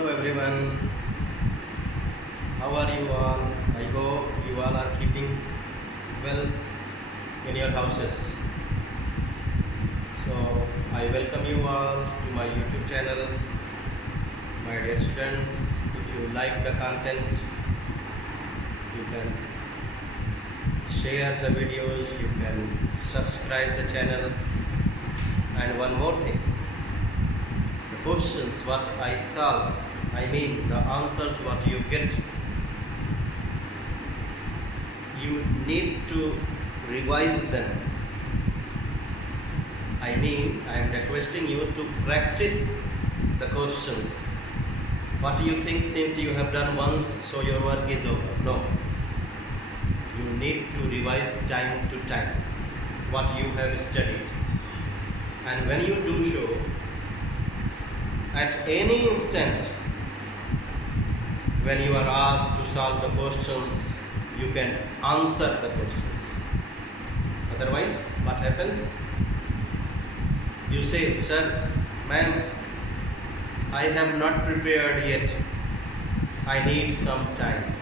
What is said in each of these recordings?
Hello everyone, how are you all? I hope you all are keeping well in your houses. So I welcome you all to my YouTube channel. My dear students, if you like the content, you can share the videos, you can subscribe the channel. And one more thing, the questions what I solve, I mean the answers what you get, you need to revise them. I mean, I am requesting you to practice the questions. What do you think, since you have done once, so your work is over? No. You need to revise time to time what you have studied. And when you do so, at any instant, when you are asked to solve the questions, you can answer the questions. Otherwise, what happens? You say, sir, ma'am, I have not prepared yet. I need some times.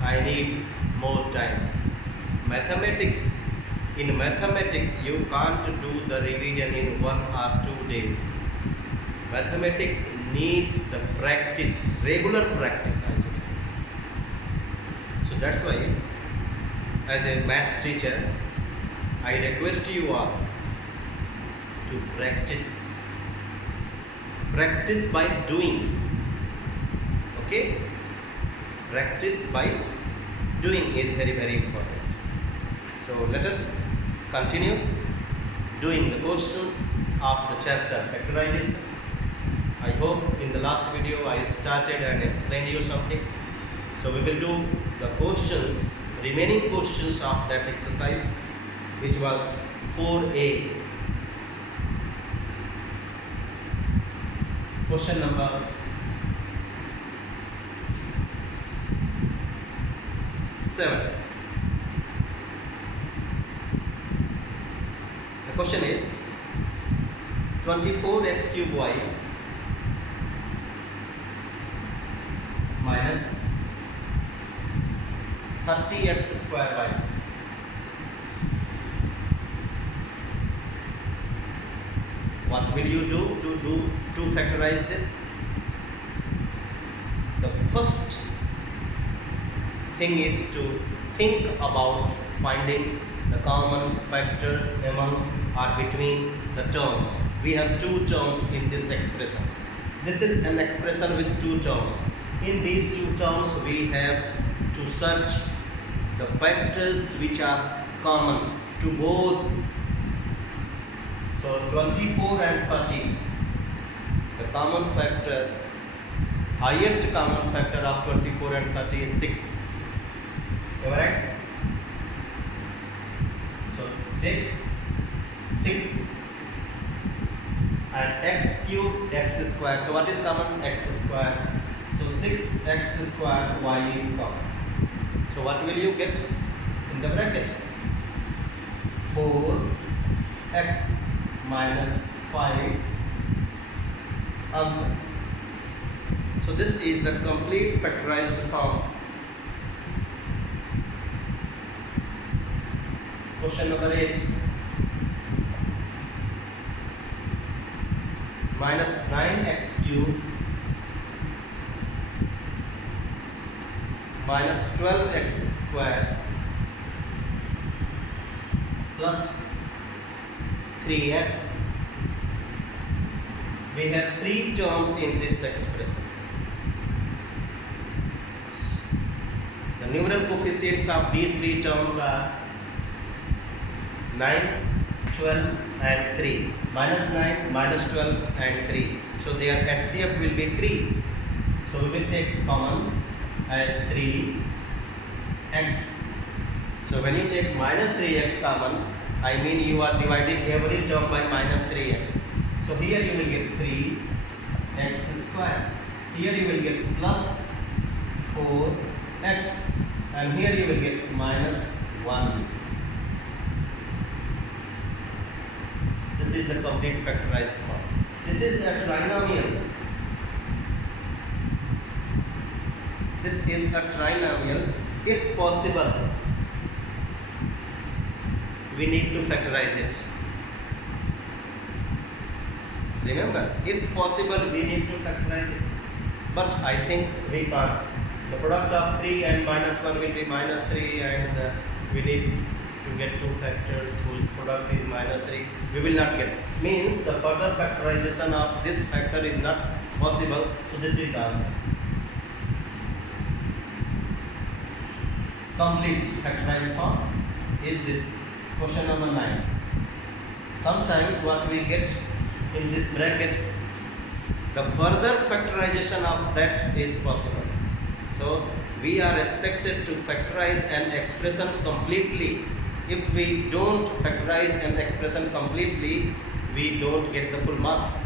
I need more times. In mathematics, you can't do the revision in 1 or 2 days. Mathematics needs the practice, regular practice, I should say. So that's why, as a maths teacher, I request you all to practice. Practice by doing. Okay? Practice by doing is very, very important. So let us continue doing the questions of the chapter factorization. I hope in the last video I started and explained you something. So we will do the questions, remaining questions of that exercise, which was 4A. Question number 7. The question is 24x cube y minus 30x square y. What will you do to factorize this? The first thing is to think about finding the common factors among or between the terms. We have two terms in this expression. This is an expression with two terms. In these two terms, we have to search the factors which are common to both. So 24 and 30, the common factor, highest common factor of 24 and 30 is 6. Am I right? So take 6 and x cube x square. So what is common? X square. So 6x square y is common. So what will you get in the bracket? 4x minus 5 answer. So this is the complete factorized form. Question number 8. Minus 9x cube minus 12x square plus 3x. We have three terms in this expression. The numeral coefficients of these three terms are 9, 12 and 3. Minus 9, minus 12 and 3. So their HCF will be 3. So we will take common as 3x. So when you take minus 3x common, I mean you are dividing every term by minus 3x. So here you will get 3x square. Here you will get plus 4x. And here you will get minus 1. This is the complete factorized form. This is the trinomial. this is a trinomial. If possible, we need to factorize it. Remember, if possible, we need to factorize it. But I think we can't. The product of 3 and minus 1 will be minus 3, and we need to get two factors whose product is minus 3. We will not get. Means the further factorization of this factor is not possible. So this is the answer. Complete factorized form is this. Question number 9. Sometimes what we get in this bracket, the further factorization of that is possible. So we are expected to factorize an expression completely. If we don't factorize an expression completely, we don't get the full marks.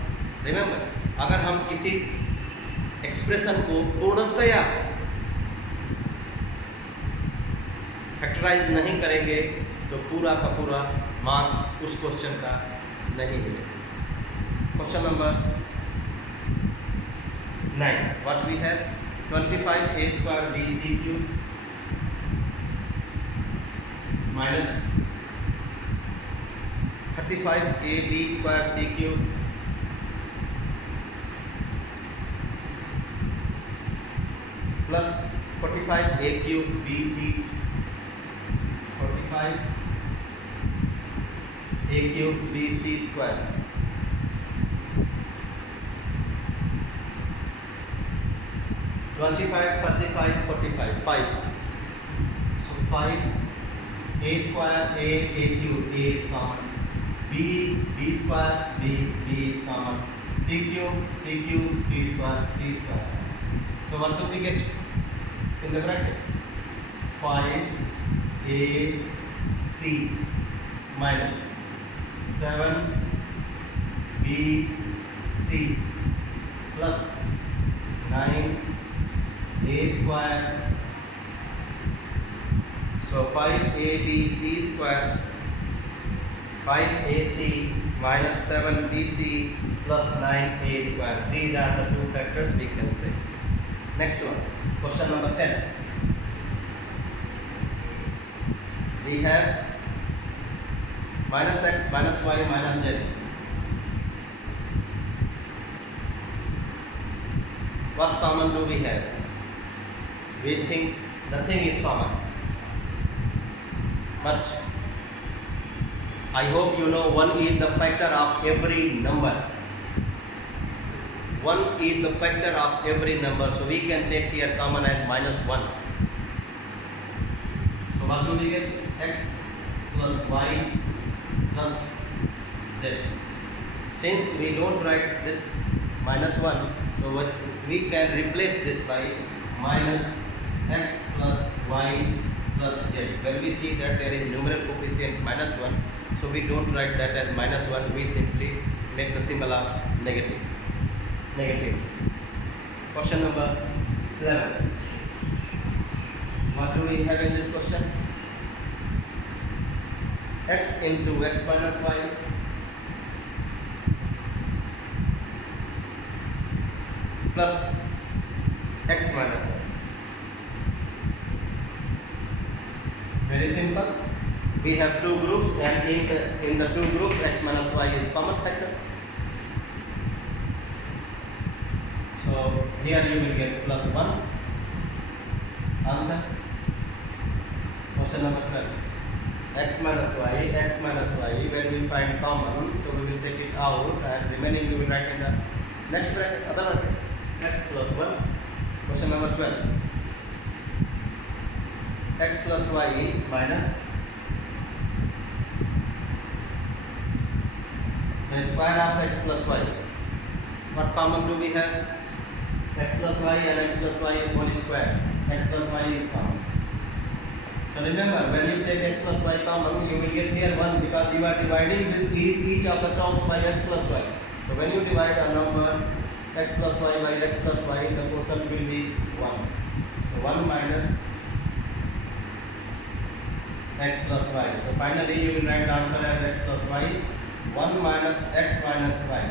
Remember, अगर हम किसी expression को पूर्णतया फैक्टराइज नहीं करेंगे तो पूरा का पूरा मार्क्स उस क्वेश्चन का नहीं मिलेगा. Question number 9. What we have? 25a square bc cube minus 35ab square c cube plus 45a cube bc 45 a cube bc square (25, 35, 45) 5. So 5 a square a cube, a is common, b square b is common, c cube c square c square. So what do we get in the bracket? 5 a c minus 7 b c plus 9 a square. So 5abc square 5ac minus 7bc plus 9a square. These are the two factors we can say. Next one, question number 10. We have minus x minus y minus z. What common do we have? We think nothing is common, but I hope you know 1 is the factor of every number. 1 is the factor of every number, so we can take here common as minus 1. So what do we get? X plus y plus z. Since we don't write this minus 1, so what we can replace this by minus x plus y plus z. When we see that there is numeral coefficient minus 1, so we don't write that as minus 1, we simply make the symbol of negative. Question number 11. What do we have in this question? X into x minus y plus x minus y. Very simple. We have two groups, and in the two groups x minus y is common factor. So here you will get plus 1. Answer. Question number 12. X minus y, when we find common, so we will take it out and remaining we will write in the next bracket, other bracket, x plus 1. Question number 12. X plus y minus the square of x plus y. What common do we have? X plus y and x plus y whole square. X plus y is common. So remember, when you take x plus y common, you will get here 1 because you are dividing each of the terms by x plus y. So when you divide a number x plus y by x plus y, the quotient will be 1. So 1 minus x plus y. So finally you will write the answer as x plus y. 1 minus x minus y.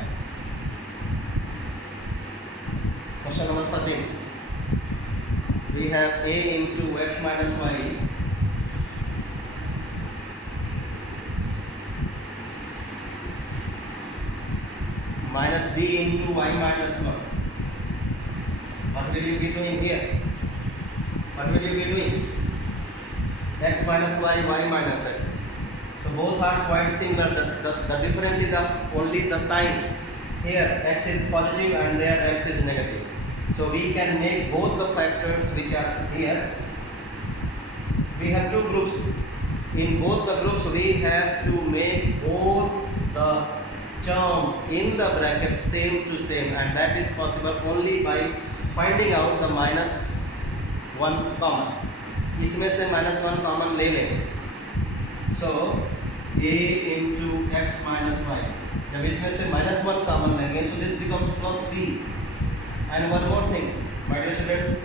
Question number 13. we have a into x minus y minus b into y minus 1. What will you be doing here? What will you be doing? X minus y, y minus x. So both are quite similar. The difference is only the sign. Here x is positive and there x is negative. So we can make both the factors which are here. We have two groups. In both the groups we have to make both the terms in the bracket same to same, and that is possible only by finding out the minus 1 common. इसमें से minus 1 common ले लेंगे. So a into x minus y. जब इसमें से minus 1 common लेंगे, so this becomes plus b. And one more thing, my dear students,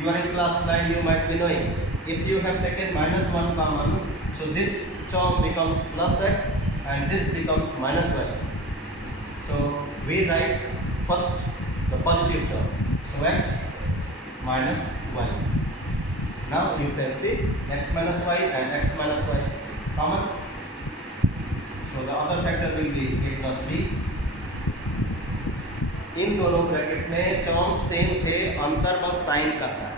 you are in class 9, you might be knowing. If you have taken minus 1 common, so this term becomes plus x and this becomes minus y. So we write first the positive term. So x minus y. Now you can see x minus y and x minus y common. So the other factor will be a plus b. इन दोनों ब्रैकेट्स में terms same थे, अंतर बस साइन का था.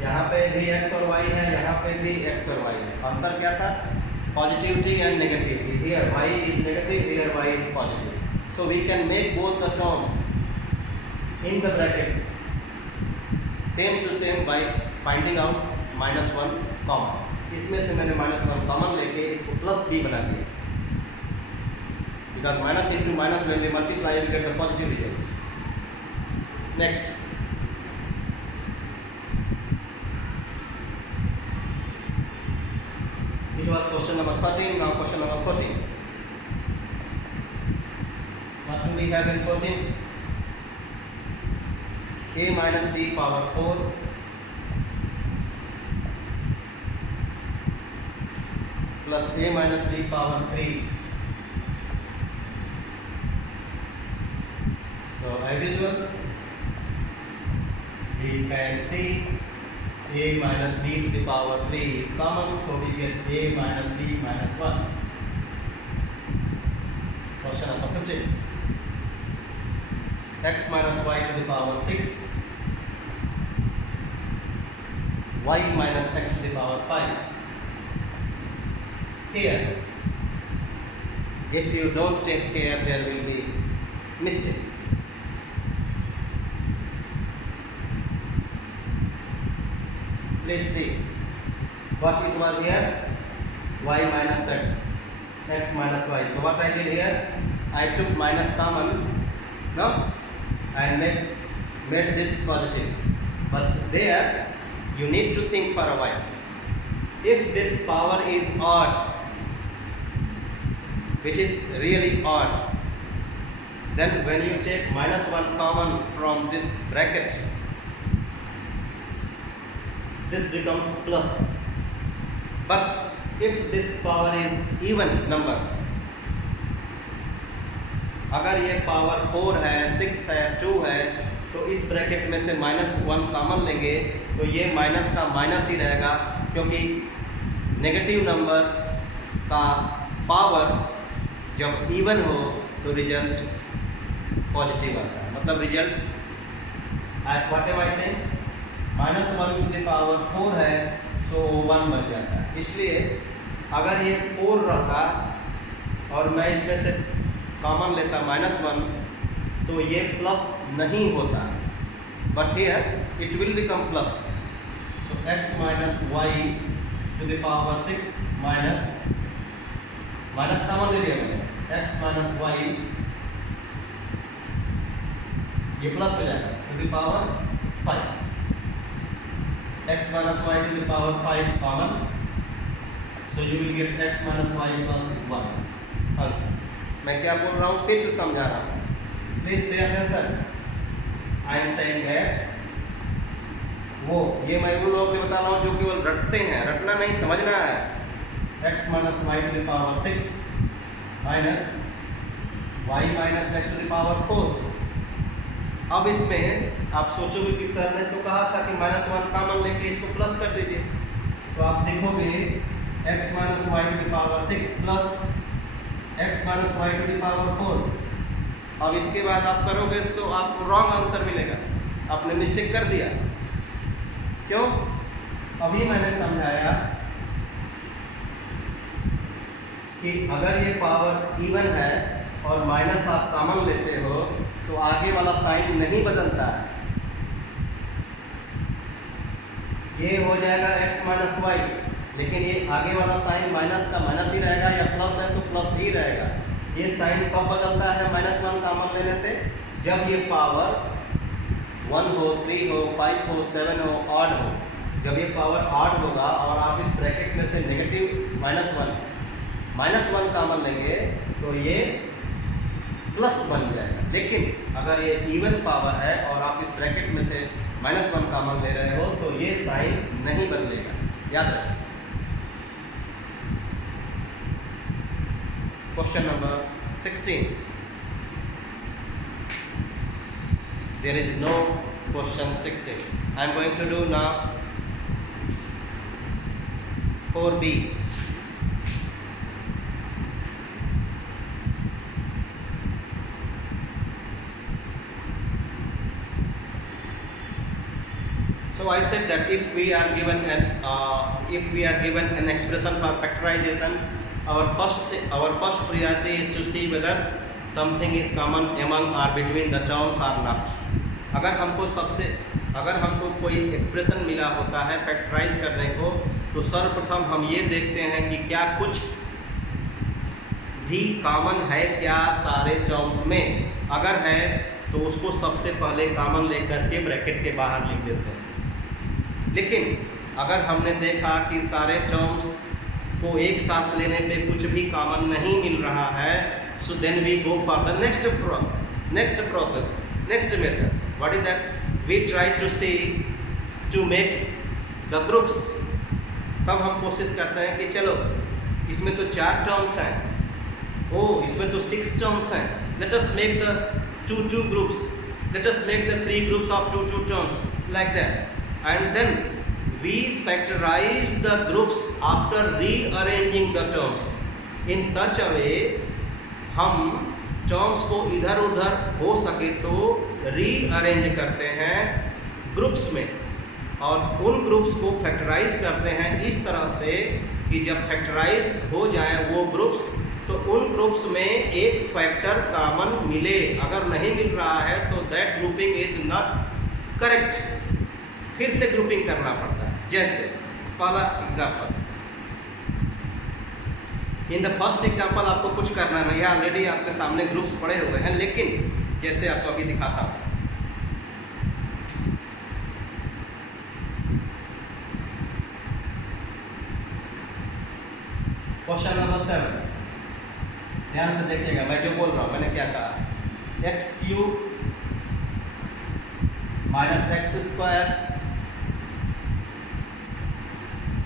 यहाँ पे भी x और y है, यहाँ पे भी x और y है. अंतर क्या था? Positivity and negativity. Here y is negative, here y is positive. So we can make both the terms in the brackets same to same by finding out minus 1 common. इसमें से मैंने minus 1 common लेके इसको plus b बना दिया. Because minus into minus when we multiply we get the positive result. Next, it was question number 13, now question number 14. What do we have in 14? A minus b power 4 plus a minus b power 3. So as usual, we can see a minus b to the power 3 is common, so we get a minus b minus 1. Question number 15. X minus y to the power 6, y minus x to the power 5. Here, if you don't take care, there will be mistake. Let's see what it was here, y minus x, x minus y. So what I did here, I took minus common, no, and made this positive. But there, you need to think for a while. If this power is odd, which is really odd, then when you take minus 1 common from this bracket, this becomes plus. But if this power is even number, अगर ये पावर 4 है, 6 है, 2 है, तो इस ब्रैकेट में से minus 1 कॉमन लेंगे तो ये माइनस का माइनस ही रहेगा, क्योंकि नेगेटिव नंबर का पावर जब इवन हो तो रिजल्ट पॉजिटिव आता है. मतलब result what am I saying, minus 1 to the power 4 है, तो 1 बन जाता है. इसलिए अगर ये 4 रहता और मैं इसमें से कॉमन लेता माइनस 1, तो ये प्लस नहीं होता. But here it will become plus. So x minus y to the power 6 minus common ले लिया मैंने, x माइनस वाई, ये प्लस हो जाएगा to the power 5. x minus y to the power 5 common, so you will get x minus y plus 1 answer. मैं क्या बोल रहा हूँ फिर से समझा रहा हूँ. Please pay attention. I am saying that वो ये मैं उन लोगों को बता रहा हूँ जो केवल रटते हैं, रटना नहीं समझना है. x minus y to the power 6 minus y minus x to the power 4. अब इसमें आप सोचोगे कि सर ने तो कहा था कि -1 कॉमन लेके इसको प्लस कर दीजिए, तो आप देखोगे x minus y to the power 6 plus x minus y to the power 4। अब इसके बाद आप करोगे तो आपको रॉन्ग आंसर मिलेगा, आपने मिस्टेक कर दिया। क्यों? अभी मैंने समझाया कि अगर ये पावर इवन है और माइनस आप कॉमन लेते हो तो आगे वाला साइन नहीं बदलता है, ये हो जाएगा x माइनस वाई, लेकिन ये आगे वाला साइन माइनस का माइनस ही रहेगा या प्लस है तो प्लस ही रहेगा। ये साइन कब बदलता है -1 कॉमन लेने से? जब ये पावर 1 हो, 3 हो, 5 हो, 7 हो, ऑड हो। जब ये पावर ऑड होगा और आप इस ब्रैकेट में से नेगेटिव -1 कॉमन लेंगे तो ये प्लस बन जाएगा। लेकिन अगर ये इवन पावर है और आप इस ब्रैकेट में से -1 कॉमन ले रहे हो तो ये साइन नहीं बदलेगा, याद रखें। Question number 16. There is no question 16. I am going to do now 4b. So I said that if we are given an expression for factorization, our first priority is to see whether something is common among or between the terms or not. अगर हमको कोई एक्सप्रेशन मिला होता है फैक्टराइज करने को, तो सर्वप्रथम हम ये देखते हैं कि क्या कुछ भी कॉमन है क्या सारे टर्म्स में। अगर है तो उसको सबसे पहले कॉमन लेकर के ब्रैकेट के बाहर लिख देते हैं। लेकिन अगर हमने देखा कि सारे टर्म्स को एक साथ लेने पे कुछ भी कॉमन नहीं मिल रहा है, so then we go for the next process, next method. What is that? We try to see to make the groups. तब हम कोशिश करते हैं कि चलो इसमें तो 4 टर्म्स हैं, इसमें तो 6 टर्म्स हैं, let us make the 2 groups, let us make the 3 groups of 2 terms, like that. And then we factorize the groups after rearranging the terms in such a way हम terms को इधर उधर हो सके तो rearrange करते हैं ग्रुप्स में, और उन ग्रुप्स को फैक्टराइज करते हैं इस तरह से कि जब फैक्टराइज हो जाए वो ग्रुप्स, तो उन ग्रुप्स में एक फैक्टर कॉमन मिले। अगर नहीं मिल रहा है तो that grouping is not correct, फिर से ग्रुपिंग करना पड़ता है। जैसे पहला example, in the first example आपको कुछ करना नहीं है, ऑलरेडी आपके सामने ग्रुप्स पड़े हुए हैं, लेकिन जैसे आपको अभी दिखाता हूँ। क्वेश्चन नंबर 7, ध्यान से देखिएगा मैं जो बोल रहा हूँ, मैंने क्या कहा, x³ minus x²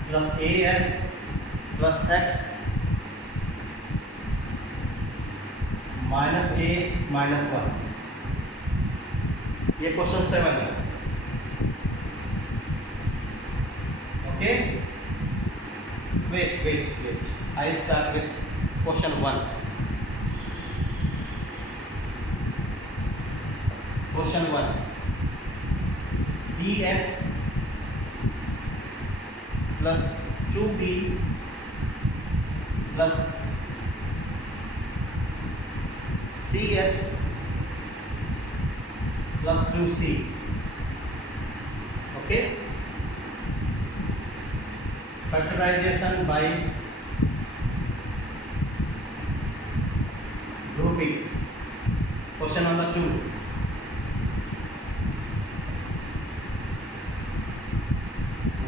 plus ax plus x minus a minus 1। ये क्वेश्चन 7 है। Okay, wait I start with question 1। Question 1, dx plus 2b plus cx plus 2c। Okay, factorization by grouping. Question number 2,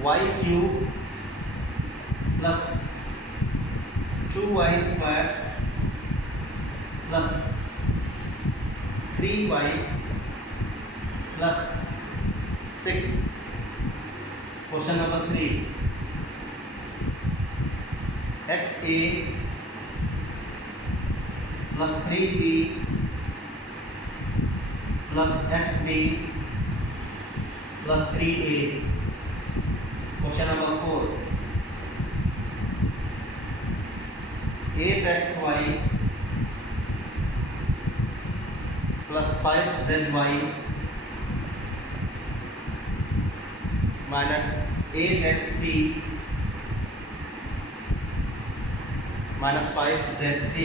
y³ plus 2y square plus 3y plus 6। Question number 3, xa plus 3b plus xb plus 3a. Question number 4. 8xy plus 5zy minus 8xt minus 5zt.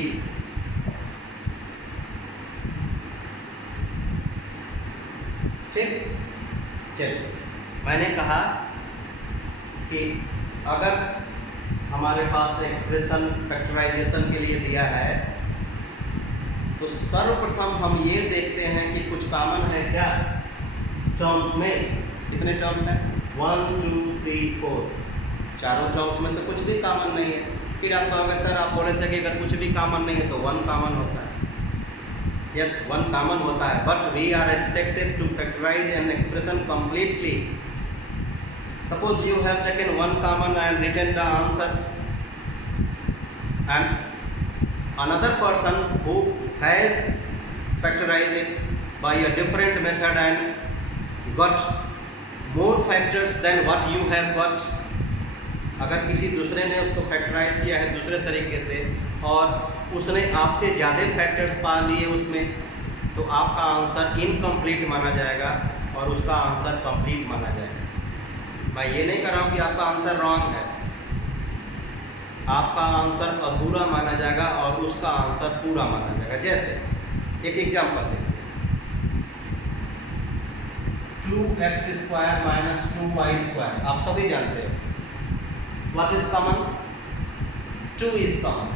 ठीक, चलिए मैंने कहा कि अगर हमारे पास expression factorisation के लिए दिया है तो सर्वप्रथम हम ये देखते हैं कि कुछ कॉमन है क्या टर्म्स में। कितने टर्म्स हैं? 1 2 3 4। चारों टर्म्स में तो कुछ भी कॉमन नहीं है। फिर आप कहोगे सर आप बोले थे कि अगर कुछ भी कॉमन नहीं है तो 1 कॉमन होता है। यस, 1 कॉमन होता है, but we are expected to factorize an expression completely. Suppose you have taken 1 common and written the answer, and another person who has factorized it by a different method and got more factors than what you have got. अगर किसी दूसरे ने उसको फैक्टराइज किया है दूसरे तरीके से और उसने आपसे ज़्यादा फैक्टर्स पा लिए उसमें, तो आपका आंसर इनकम्प्लीट माना जाएगा और उसका आंसर कंप्लीट माना जाएगा। मैं ये नहीं कर रहा हूँ कि आपका आंसर रॉन्ग है, आपका आंसर अधूरा माना जाएगा और उसका आंसर पूरा माना जाएगा। जैसे एक एग्जांपल देखिए, 2x² minus 2y², आप सभी जानते हैं what is common? 2 is common,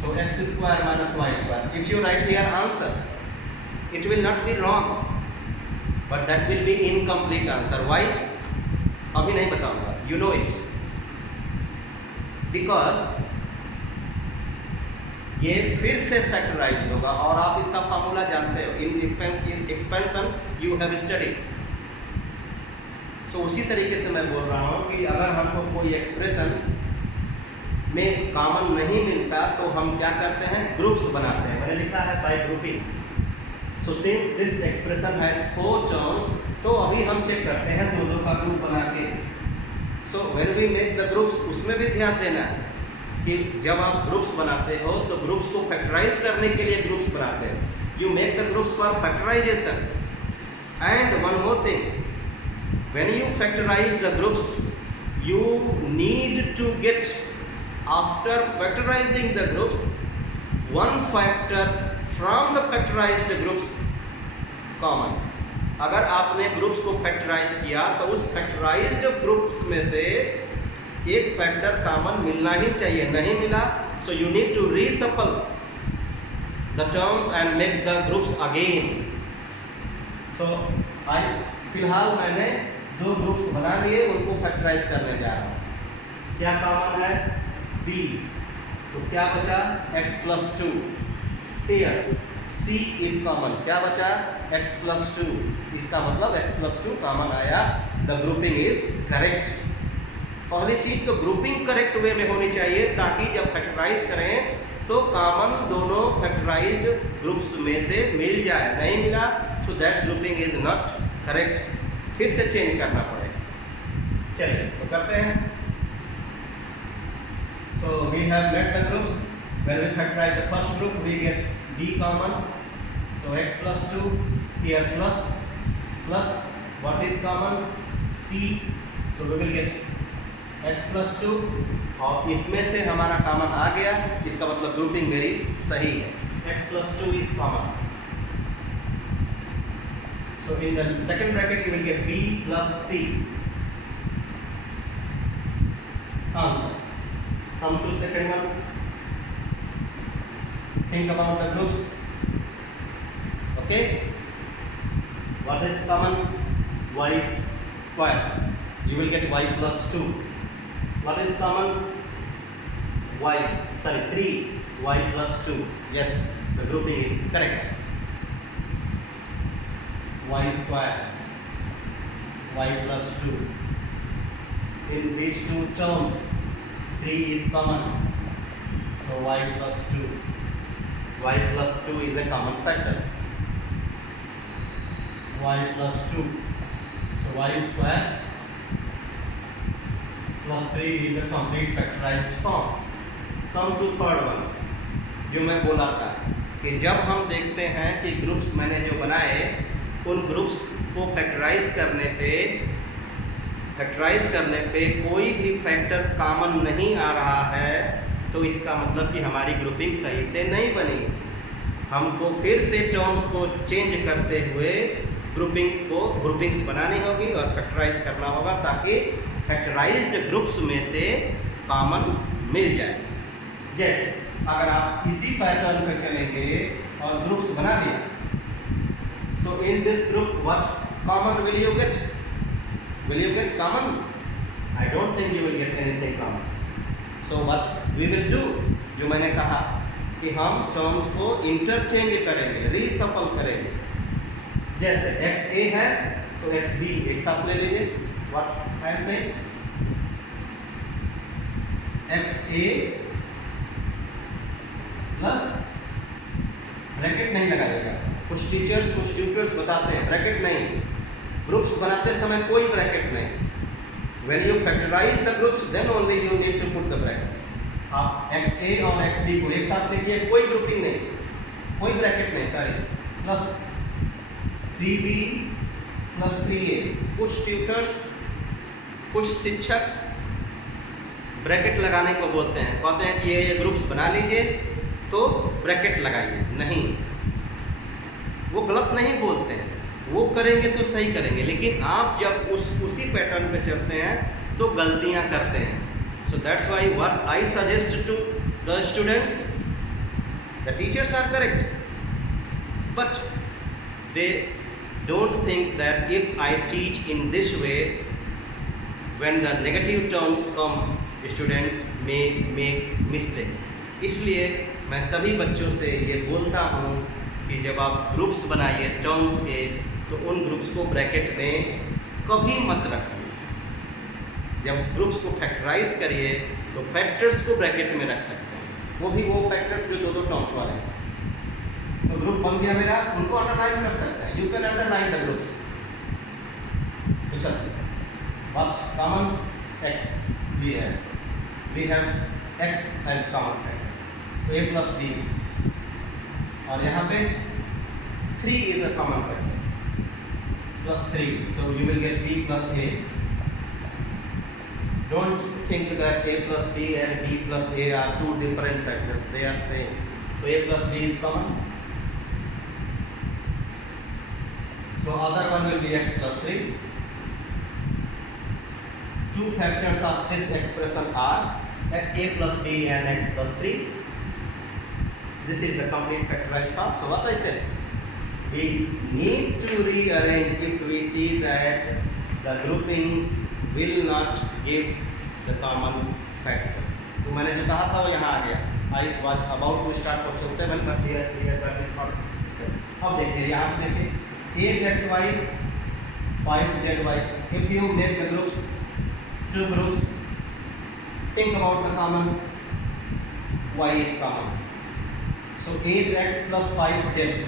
so x² minus y². If you write here answer, it will not be wrong, but that will be incomplete answer. Why? अभी नहीं बताऊंगा, you know it, because ये फिर से फैक्टराइज होगा और आप इसका फार्मूला जानते हो, in expansion you have studied. So उसी तरीके से मैं बोल रहा हूँ कि अगर हमको कोई एक्सप्रेशन में कॉमन नहीं मिलता तो हम क्या करते हैं? ग्रुप्स बनाते हैं। मैंने लिखा है bye grouping. So since this expression has 4 टर्म्स, तो अभी हम चेक करते हैं 2-2 का ग्रुप बना के। So when we make the groups, उसमें भी ध्यान देना है कि जब आप ग्रुप्स बनाते हो तो ग्रुप्स को फैक्टराइज करने के लिए ग्रुप्स बनाते हो। You make the groups for factorization. And one more thing, when you factorize the groups, you need to get, after factorizing the groups, one factor from the factorized groups common. अगर आपने ग्रुप्स को फैक्टराइज किया तो उस factorised groups में से एक factor common मिलना ही चाहिए। नहीं मिला, so you need to reshuffle the terms and make the groups again. So फिलहाल मैंने 2 ग्रुप्स बना लिए, उनको फैक्टराइज करने जा रहा हूँ। क्या कॉमन है? b, तो क्या बचा? x+2। Here c is common, क्या बचा? x+2। इसका मतलब x+2 कॉमन आया, द ग्रुपिंग इज करेक्ट। पहली चीज तो ग्रुपिंग करेक्ट वे में होनी चाहिए ताकि जब फैक्टराइज करें तो कॉमन दोनों फैक्टराइज्ड ग्रुप्स में से मिल जाए। नहीं मिला, so that grouping is not correct, फिर से चेंज करना पड़ेगा। चलिए तो करते हैं। So we have made the groups. When we factorize the first group we get b common, so x+2, here plus what is common? c, so we will get x+2 और इसमें से हमारा कॉमन आ गया, इसका मतलब ग्रुपिंग मेरी सही है। x+2 is common, so in the second bracket you will get b plus c. Answer. Come to second one. Think about the groups. Okay, what is common? y², you will get y+2. What is common? 3y+2. Yes, the grouping is correct. y², y+2. In these 2 terms 3 is common, so y+2. y+2 is a common factor. y plus 2. So y square plus 3 is the complete factorized form. Come to third one, जो मैं बोला था कि जब हम देखते हैं कि ग्रुप्स मैंने जो बनाए उन ग्रुप्स को फैक्टराइज करने पे कोई भी फैक्टर कॉमन नहीं आ रहा है, तो इसका मतलब कि हमारी ग्रुपिंग सही से नहीं बनी। हमको फिर से टर्म्स को चेंज करते हुए ग्रुपिंग्स बनानी होगी और फैक्टराइज करना होगा ताकि फैक्टराइज्ड ग्रुप्स में से कॉमन मिल जाए। जैसे अगर आप इसी पैटर्न पे चलेंगे और ग्रुप्स बना दिया, so in this group what common will you get? Will you get common? I don't think you will get anything common. So what we will do, जो मैंने कहा कि हम टर्म्स को इंटरचेंज करेंगे, रीसफल करेंगे। जैसे XA है तो XB एक साथ ले लीजिए। What I am saying? XA plus bracket नहीं लगाइएगा। कुछ ट्यूटर्स बताते हैं ब्रैकेट नहीं, ग्रुप्स बनाते समय कोई ब्रैकेट नहीं। When you factorize the groups, then only you need to put the bracket. आप XA और XB को एक साथ लिखिए, कोई ग्रुपिंग नहीं, कोई ब्रैकेट नहीं, sorry, plus 3B plus 3A। कुछ ट्यूटर्स, कुछ शिक्षक ब्रैकेट लगाने को बोलते हैं, कहते हैं कि ये ग्रुप्स बना लीजिए तो ब्रैकेट लगाइए। नहीं, वो गलत नहीं बोलते हैं, वो करेंगे तो सही करेंगे, लेकिन आप जब उसी पैटर्न पे चलते हैं तो गलतियां करते हैं। So that's why what I suggest to the students, the teachers are correct but they don't think that if I teach in this way when the negative terms come students may make mistake. इसलिए मैं सभी बच्चों से ये बोलता हूँ कि जब आप ग्रुप्स बनाइए टर्म्स के तो उन ग्रुप्स को ब्रैकेट में कभी मत रखिए। जब ग्रुप्स को फैक्टराइज करिए तो फैक्टर्स को ब्रैकेट में रख सकते हैं, वो फैक्टर्स जो दो टर्म्स वाले हैं। तो ग्रुप बन गया मेरा, उनको अंडरलाइन कर सकते हैं। You can underline the groups. तो चलिए, व्हाट कॉमन x भी है, we have x as common factor, तो a प्लस b, और यहाँ पे 3 is a common factor, plus 3, so you will get b plus a. Don't think that a plus b and b plus a are two different factors, they are same. So a plus b is common, so other one will be x plus 3. Two factors of this expression are a plus b and x plus 3. This is the complete factorized form. So what I said, we need to rearrange if we see that the groupings will not give the common factor. तो मैंने जो कहा था वो यहाँ आ गया। I was about to start question 7 but here got it for 7. अब देखिए, यहाँ पे देखिए 8xy 5zy. If you make the groups, two groups, think about the common, y is common. So 8x plus 5z.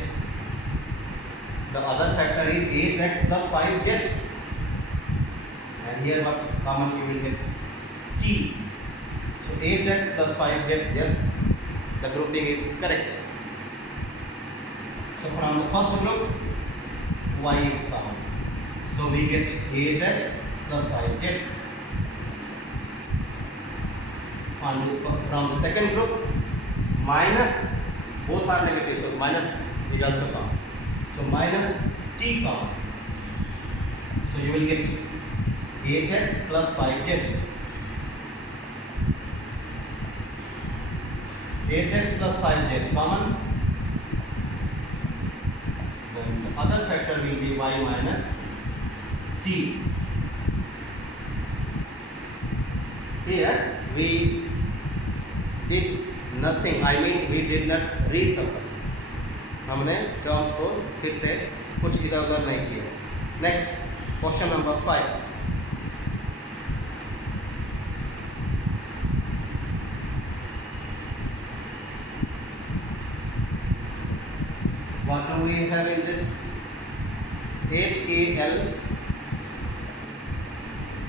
The other factor is 8x plus 5z. And here what common you will get? G. So 8x plus 5z. Yes, the grouping is correct. So from the first group, y is common. So we get 8x plus 5z. And from the second group, minus, both are negative, so minus is also common. So minus t common. So you will get 8x plus 5z. 8x plus 5z common. Then the other factor will be y minus t. Here we did nothing, I mean we did not reshuffle. हमने टर्म्स को फिर से कुछ इधर उधर नहीं किया। Next question number 5. What do we have in this? 8al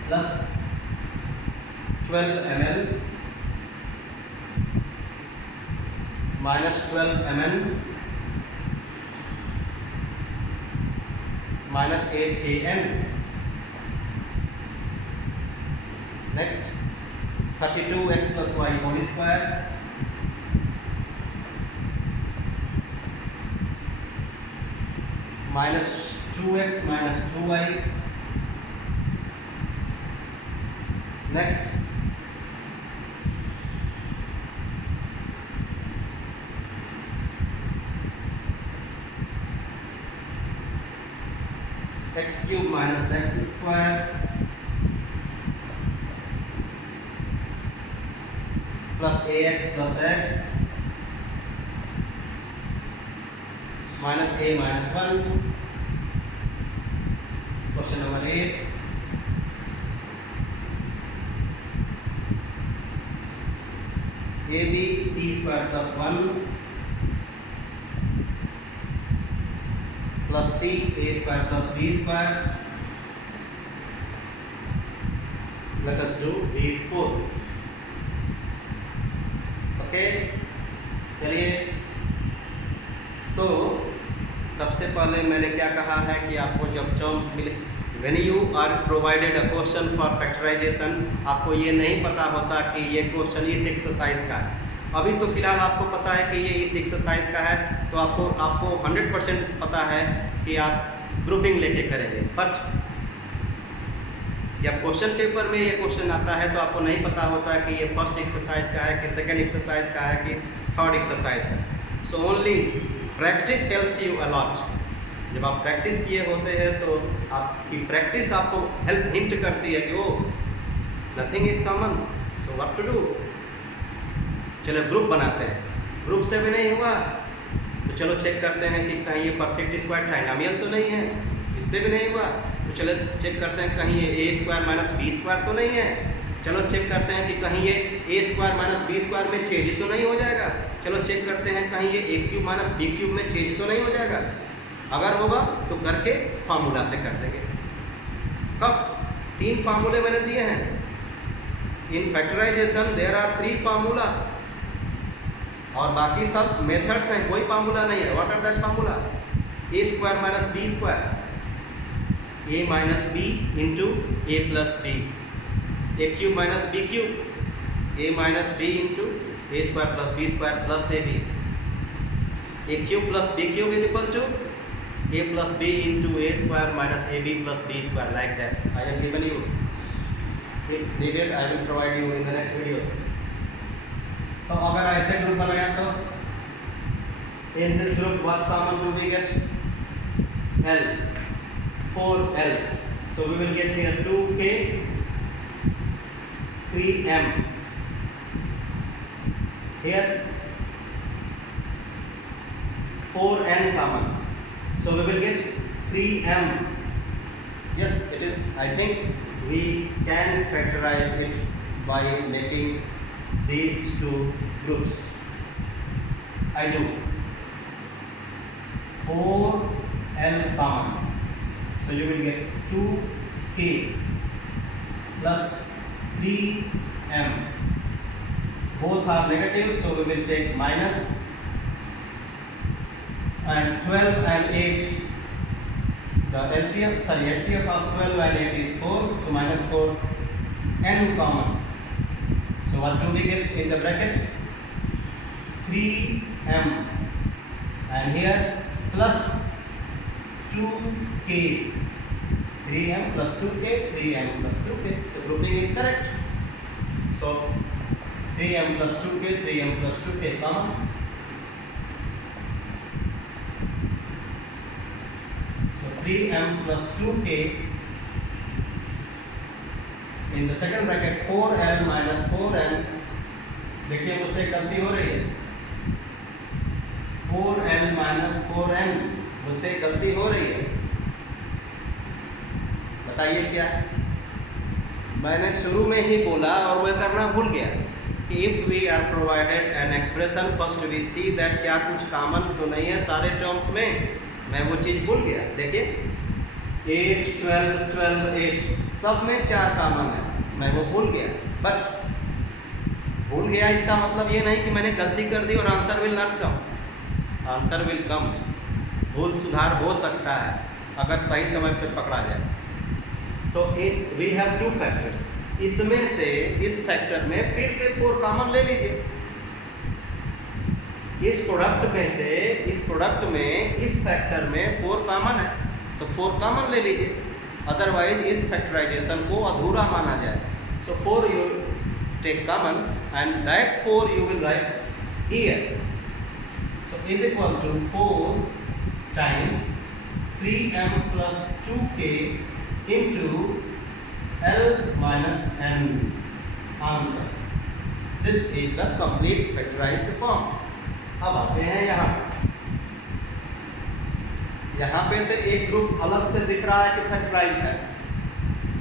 plus 12ml minus 12mn minus 8an. Next, 32x plus y whole square minus 2x minus 2y. Next, x cube minus x square plus ax plus x minus a minus 1. Question number 8. AB c square plus 1 plus c a square plus b square. Let us do these 4. ओके, चलिए। तो सबसे पहले मैंने क्या कहा है कि आपको जब टर्म्स मिले, when you are provided a question for factorization, आपको ये नहीं पता होता कि ये क्वेश्चन इस एक्सरसाइज का है। अभी तो फिलहाल आपको पता है कि ये इस एक्सरसाइज का है, तो आपको 100% पता है कि आप ग्रुपिंग लेके करेंगे। बट जब क्वेश्चन पेपर में ये क्वेश्चन आता है तो आपको नहीं पता होता कि ये फर्स्ट एक्सरसाइज का है कि सेकंड एक्सरसाइज का है कि थर्ड एक्सरसाइज का। So only practice helps you a lot. जब आप प्रैक्टिस किए होते हैं तो आपकी प्रैक्टिस आपको हेल्प हिंट करती है कि oh nothing is common, so what to do. चलो ग्रुप बनाते हैं। ग्रुप से भी नहीं हुआ तो चलो चेक करते हैं कि कहीं ये परफेक्ट स्क्वायर ट्रायंगल तो नहीं है। इससे भी नहीं हुआ तो चलो चेक करते हैं कहीं ये a square minus b square तो नहीं है। चलो चेक करते हैं कि कहीं ये a square minus b square में चेंज तो नहीं हो जाएगा। चलो चेक करते हैं कहीं ये a cube minus b cube में चेंज तो नहीं हो जाएगा। अगर होगा तो करके फार्मूला से कर देंगे। कब? 3 फार्मूले मैंने दिए हैं। In factorization there are 3 formula और बाकी सब मेथड्स हैं, कोई फार्मूला नहीं है। What are that formula? a square minus b square, a minus b into a plus b, a cube minus b cube, a minus b into a square plus b square plus a b, a cube plus b cube is equal to a plus b into a square minus ab plus b square, like that. I have given you. If needed, I will provide you in the next video. So अगर ऐसे ग्रुप बनाया तो in this group what common do we get? L, 4L. So we will get here 2k, 3m. Here 4n common. So we will get 3m. Yes, it is. I think we can factorize it by making these 2 groups. I do. 4l common. So you will get 2k plus 3m. Both are negative, so we will take minus. And 12 and 8, the LCM of 12 and 8 is 4, so minus 4, n common. So what do we get in the bracket? 3m, and here plus 2k, 3m plus 2k, 3m plus 2k. So grouping is correct. So 3m plus 2k, 3m plus 2k common. 3m plus 2k in the second bracket 4l minus 4m. देखिए मुझसे गलती हो रही है। 4l minus 4n मुझसे गलती हो रही है। बताइए क्या? मैंने शुरू में ही बोला और वह करना भूल गया कि if we are provided an expression first we see that क्या कुछ कॉमन तो नहीं है सारे टर्म्स में। मैं वो चीज़ भूल गया। देखिए 8, 12, 12, 8 सब में 4 कॉमन है। मैं वो भूल गया, बट भूल गया इसका मतलब ये नहीं कि मैंने गलती कर दी और answer will not come. Answer will come, भूल सुधार हो सकता है अगर सही समय पे पकड़ा जाए। सो वी हैव 2 फैक्टर्स, इसमें से इस फैक्टर में फिर से 4 कॉमन ले लीजिए। इस प्रोडक्ट में से इस प्रोडक्ट में इस फैक्टर में 4 कॉमन है, तो 4 कॉमन ले लीजिए, अदरवाइज इस फैक्टराइजेशन को अधूरा माना जाए। So 4 you take common and that 4 you will write here. So is equal to 4 times 3m plus 2k into L minus n answer. This is the complete factorized form. अब आते हैं यहाँ पे तो एक ग्रुप अलग से दिख रहा है कि फैक्टराइज है,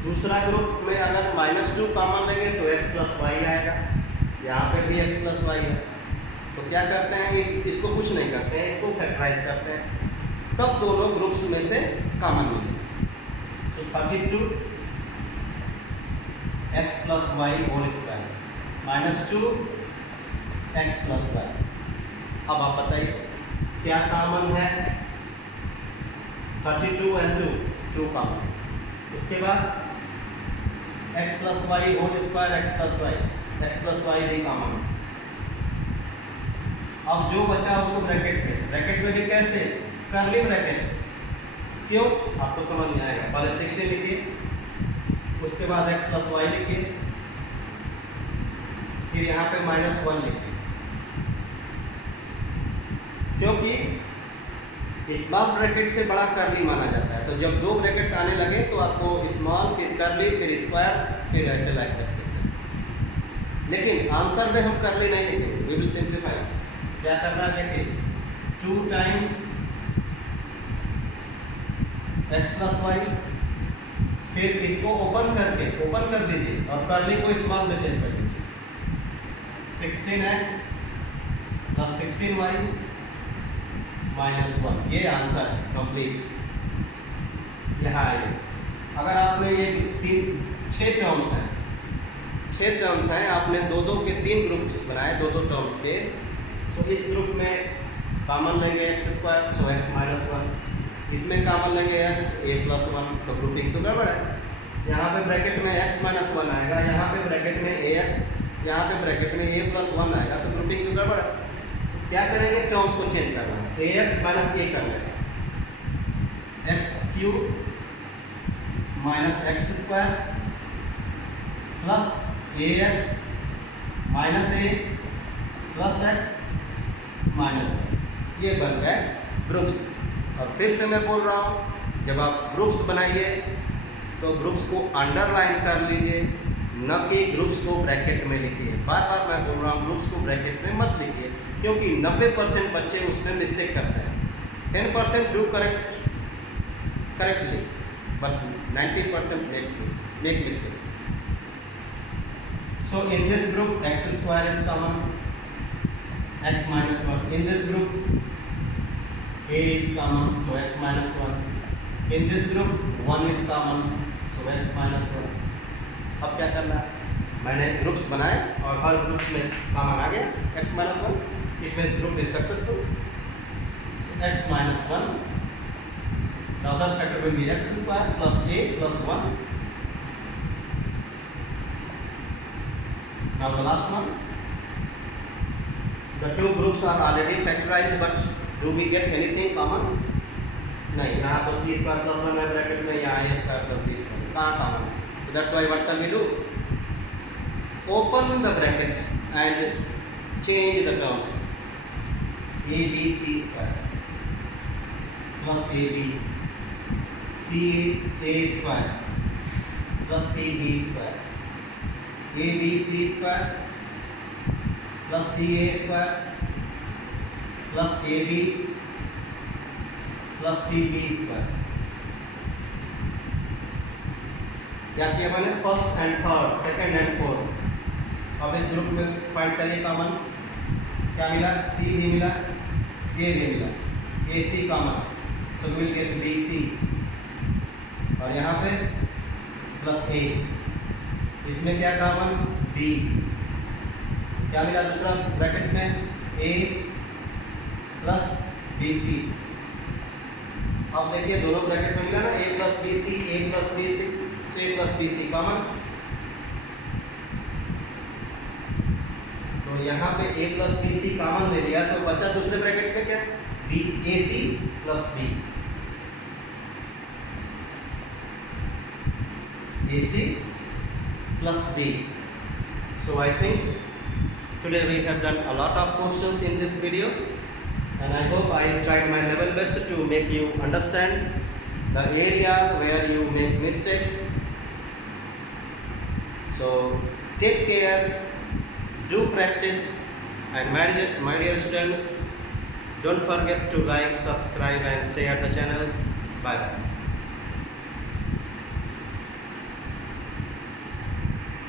दूसरा ग्रुप में अगर -2 कॉमन लेंगे तो x प्लस वाई आएगा, यहाँ पे भी x प्लस वाई है। तो क्या करते हैं, इसको कुछ नहीं करते हैं, इसको फैक्टराइज करते हैं, तब दोनों ग्रुप्स में से कॉमन मिलेगा। तो 32 x plus y whole square -2 x plus y. अब आप बताइए क्या कॉमन है, 32 and 2 कॉमन, उसके बाद x plus y whole square x plus y भी कॉमन। अब जो बचा उसको ब्रैकेट में भी कैसे, कर्ली ब्रैकेट, क्यों आपको समझ में आएगा। पहले 16 लिखिए, उसके बाद x प्लस वाई लिखिए, फिर यहाँ पे -1 लिखिए, क्योंकि स्मॉल ब्रैकेट से बड़ा कर्ली माना जाता है। तो जब 2 ब्रैकेट्स आने लगे तो आपको स्मॉल, फिर कर्ली, फिर स्क्वायर, फिर ऐसे लाइक करते। लेकिन आंसर में हम कर्ली नहीं लिखेंगे, वी विल सिंप्लीफाई। क्या करना है देखिए, 2 टाइम्स x प्लस वाई, फिर इसको ओपन कर दीजिए और कर्ली को स्मॉल में चेंज कर दीजिए, 16x प्लस 16y -1। ये आंसर कंप्लीट। यहाँ आइए, अगर आपने ये 6 टर्म्स हैं, आपने 2-2 के 3 ग्रुप्स बनाए, 2-2 टर्म्स के, तो इस ग्रुप में कॉमन लेंगे x स्क्वायर, सो x -1, इसमें कॉमन लेंगे x a प्लस 1, तो ग्रुपिंग तो गड़बड़ है। यहाँ पे ब्रैकेट में x -1 आएगा, यहाँ पे ब्रैकेट में ax, यहाँ पे ब्रैकेट में a प्लस 1 आएगा, तो ग्रुपिंग तो गड़बड़ है। क्या करेंगे, टर्म्स को चेंज करना है, ax माइनस a कर लेंगे, x³ minus x square plus ax minus a plus x minus 1, ये बन गए ग्रुप्स। और फिर से मैं बोल रहा हूँ, जब आप ग्रुप्स बनाइए तो ग्रुप्स को अंडरलाइन कर लीजिए, न कि ग्रुप्स को ब्रैकेट में लिखिए। बार बार मैं बोल रहा हूँ, ग्रुप्स को ब्रैकेट में मत लिखिए, क्योंकि 90% बच्चे उसमें मिस्टेक करते हैं। 10% do correctly, but 90% make mistake. So in this group x square is common, x minus 1. In this group a is common, so x minus 1. In this group 1 is common, so x minus 1. अब क्या करना है, मैंने ग्रुप्स बनाए और हर ग्रुप्स में कॉमन आ गया x minus 1, it means group is successful. So x minus 1, the other factor will be x square plus a plus 1. Now the last one, the two groups are already factorized, but do we get anything common? नहीं, यहाँ तो c square plus 1 है ब्रैकेट में, यहाँ a square plus b square, कहाँ common है? So that's why what shall we do? Open the bracket and change the terms. ABC square plus AB, CA square plus CB square, ABC square plus CA square plus AB plus CB square. क्या किया मैंने, first and third, second and fourth. अब इस ग्रुप में फाइंड करिए कॉमन, क्या मिला, C भी मिला, A भी मिला, AC common, so we will get BC और यहाँ पे प्लस ए, इसमें क्या कॉमन, बी, क्या मिला दूसरा ब्रैकेट में, ए प्लस बी सी। अब देखिए दोनों ब्रैकेट में मिला ना, a plus b c, a plus b c, तो a plus b c common, तो यहाँ पे a plus b c common ले लिया, तो बचा दूसरे ब्रैकेट में क्या, b a c plus b, a c plus b. So I think today we have done a lot of questions in this video, and I hope I tried my level best to make you understand the areas where you make mistake. So take care, do practice, and my dear students, don't forget to like, subscribe and share the channels. Bye bye.